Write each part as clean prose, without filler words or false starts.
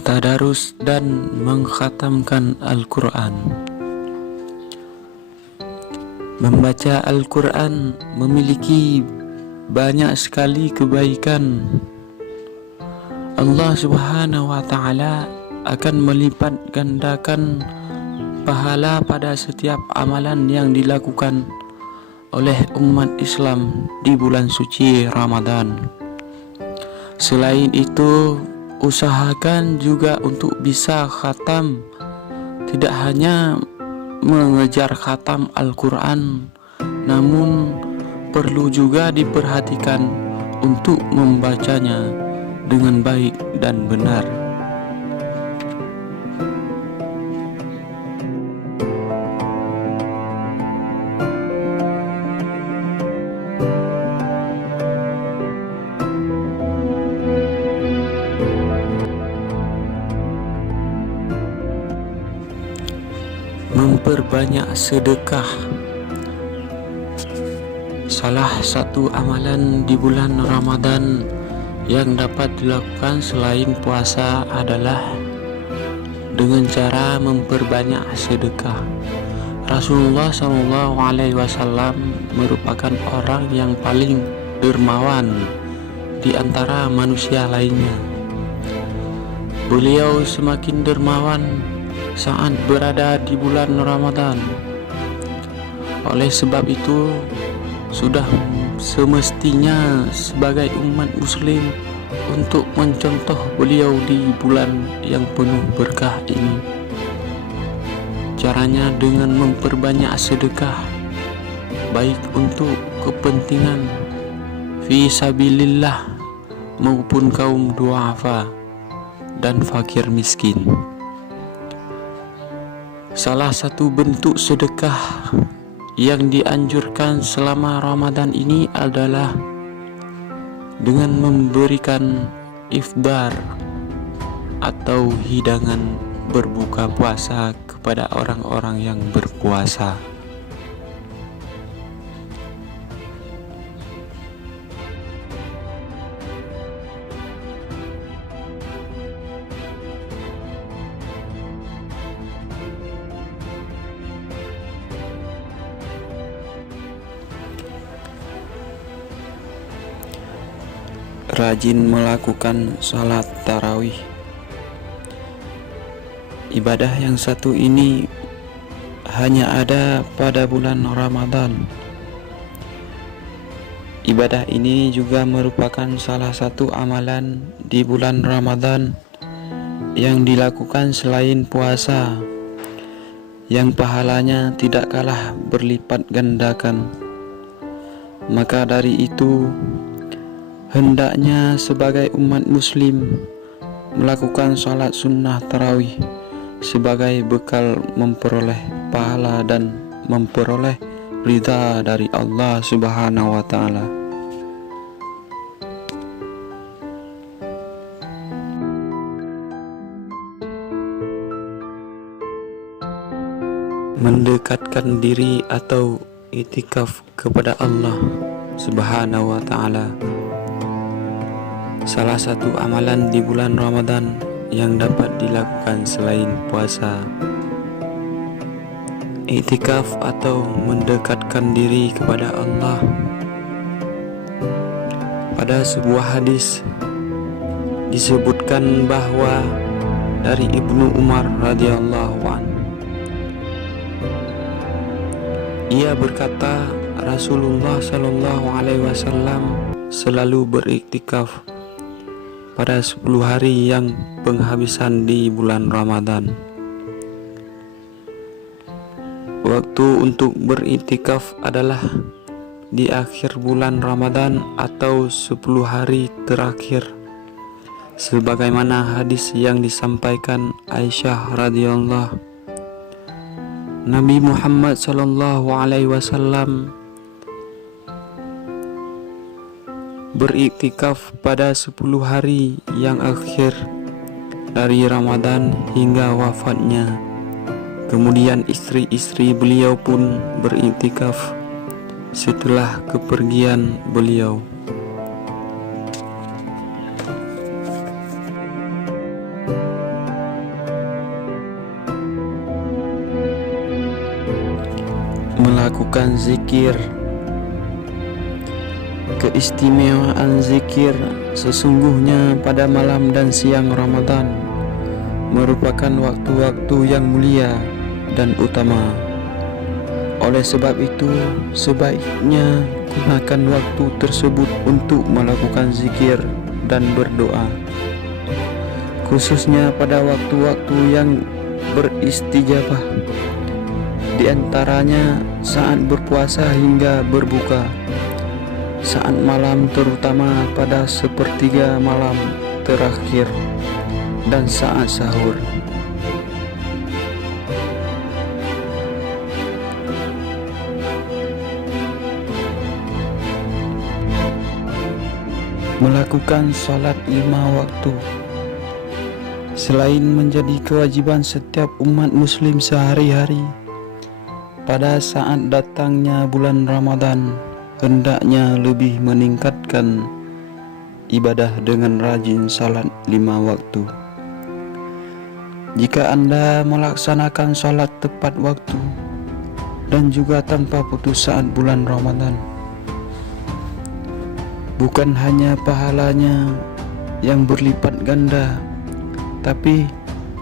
mentadarus dan mengkhatamkan Al-Quran. Membaca Al-Quran memiliki banyak sekali kebaikan. Allah Subhanahu wa Ta'ala akan melipat gandakan pahala pada setiap amalan yang dilakukan oleh umat Islam di bulan suci Ramadan. Selain itu, usahakan juga untuk bisa khatam, tidak hanya mengejar khatam Al-Quran, namun perlu juga diperhatikan untuk membacanya dengan baik dan benar. Memperbanyak sedekah. Salah satu amalan di bulan Ramadan yang dapat dilakukan selain puasa adalah dengan cara memperbanyak sedekah. Rasulullah SAW merupakan orang yang paling dermawan di antara manusia lainnya. Beliau semakin dermawan saat berada di bulan Ramadan. Oleh sebab itu, sudah semestinya sebagai umat muslim untuk mencontoh beliau di bulan yang penuh berkah ini. Caranya dengan memperbanyak sedekah, baik untuk kepentingan fi sabilillah maupun kaum duafa dan fakir miskin. Salah satu bentuk sedekah yang dianjurkan selama Ramadan ini adalah dengan memberikan iftar atau hidangan berbuka puasa kepada orang-orang yang berpuasa. Rajin melakukan salat tarawih. Ibadah yang satu ini hanya ada pada bulan Ramadan. Ibadah ini juga merupakan salah satu amalan di bulan Ramadan yang dilakukan selain puasa, yang pahalanya tidak kalah berlipat gandakan. Maka dari itu, hendaknya sebagai umat muslim melakukan salat sunnah tarawih sebagai bekal memperoleh pahala dan memperoleh ridha dari Allah Subhanahu wa Ta'ala. Mendekatkan diri atau itikaf kepada Allah Subhanahu wa Ta'ala salah satu amalan di bulan Ramadan yang dapat dilakukan selain puasa. Iktikaf atau mendekatkan diri kepada Allah. Pada sebuah hadis disebutkan bahwa dari Ibnu Umar radhiyallahu anhu, ia berkata, Rasulullah sallallahu alaihi wasallam selalu beriktikaf pada 10 hari yang penghabisan di bulan Ramadan. Waktu untuk beriktikaf adalah di akhir bulan Ramadan atau 10 hari terakhir, sebagaimana hadis yang disampaikan Aisyah radhiyallahu. Nabi Muhammad sallallahu alaihi wasallam beriktikaf pada 10 hari yang akhir dari Ramadan hingga wafatnya. Kemudian istri-istri beliau pun beriktikaf setelah kepergian beliau. melakukan zikir. Keistimewaan zikir sesungguhnya pada malam dan siang Ramadan merupakan waktu-waktu yang mulia dan utama. Oleh sebab itu, sebaiknya gunakan waktu tersebut untuk melakukan zikir dan berdoa, khususnya pada waktu-waktu yang beristijabah, di antaranya saat berpuasa hingga berbuka, saat malam terutama pada sepertiga malam terakhir, dan saat sahur. Melakukan sholat 5 waktu selain menjadi kewajiban setiap umat muslim sehari-hari, pada saat datangnya bulan Ramadan hendaknya lebih meningkatkan ibadah dengan rajin salat 5 waktu. Jika Anda melaksanakan salat tepat waktu dan juga tanpa putus saat bulan Ramadan, bukan hanya pahalanya yang berlipat ganda, tapi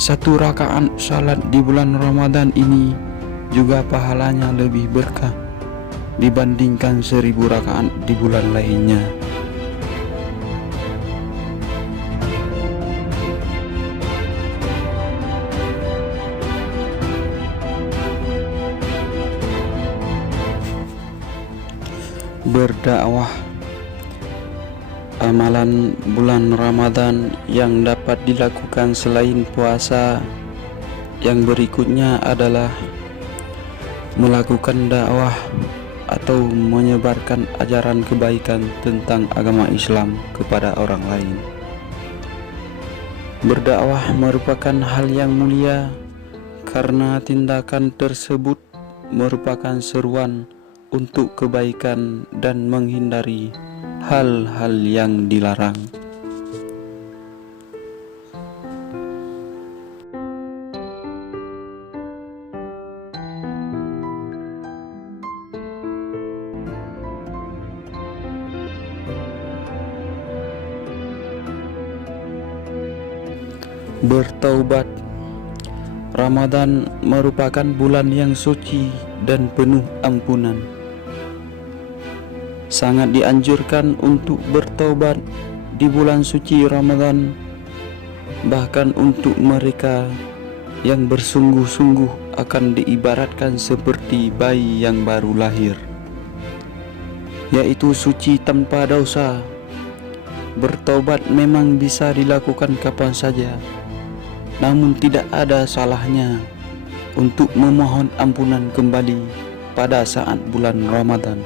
satu rakaat salat di bulan Ramadan ini juga pahalanya lebih berkah dibandingkan 1000 rakaat di bulan lainnya. Berdakwah. Amalan bulan Ramadan yang dapat dilakukan selain puasa yang berikutnya adalah melakukan dakwah atau menyebarkan ajaran kebaikan tentang agama Islam kepada orang lain. Berdakwah merupakan hal yang mulia karena tindakan tersebut merupakan seruan untuk kebaikan dan menghindari hal-hal yang dilarang. Bertaubat. Ramadan merupakan bulan yang suci dan penuh ampunan. Sangat dianjurkan untuk bertaubat di bulan suci Ramadan, bahkan untuk mereka yang bersungguh-sungguh akan diibaratkan seperti bayi yang baru lahir, yaitu suci tanpa dosa. Bertaubat memang bisa dilakukan kapan saja, namun tidak ada salahnya untuk memohon ampunan kembali pada saat bulan Ramadan.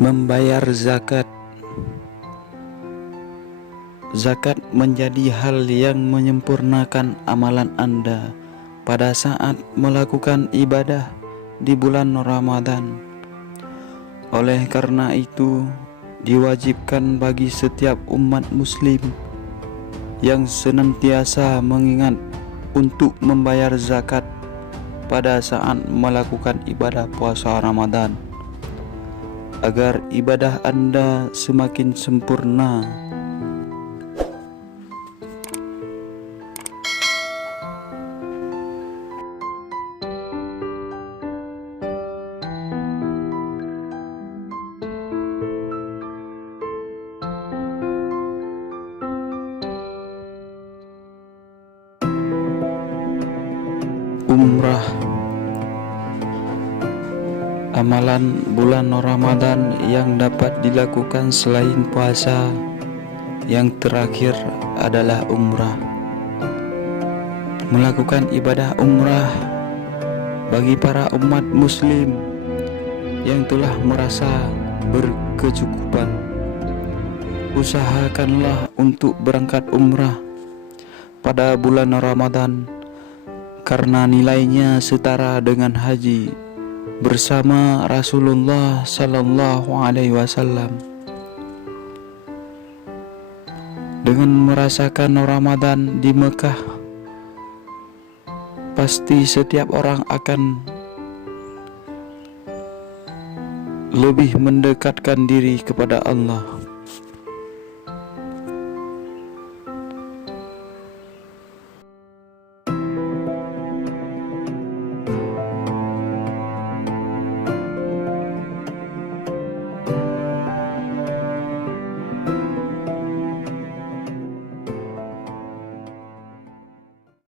Membayar zakat. Zakat menjadi hal yang menyempurnakan amalan Anda pada saat melakukan ibadah di bulan Ramadan. Oleh karena itu, diwajibkan bagi setiap umat muslim yang senantiasa mengingat untuk membayar zakat pada saat melakukan ibadah puasa Ramadan, agar ibadah Anda semakin sempurna. Umrah. Amalan bulan Ramadan yang dapat dilakukan selain puasa yang terakhir adalah umrah. Melakukan ibadah umrah bagi para umat muslim yang telah merasa berkecukupan, usahakanlah untuk berangkat umrah pada bulan Ramadan, karena nilainya setara dengan haji bersama Rasulullah sallallahu alaihi wasallam. Dengan merasakan Ramadan di Mekah, pasti setiap orang akan lebih mendekatkan diri kepada Allah.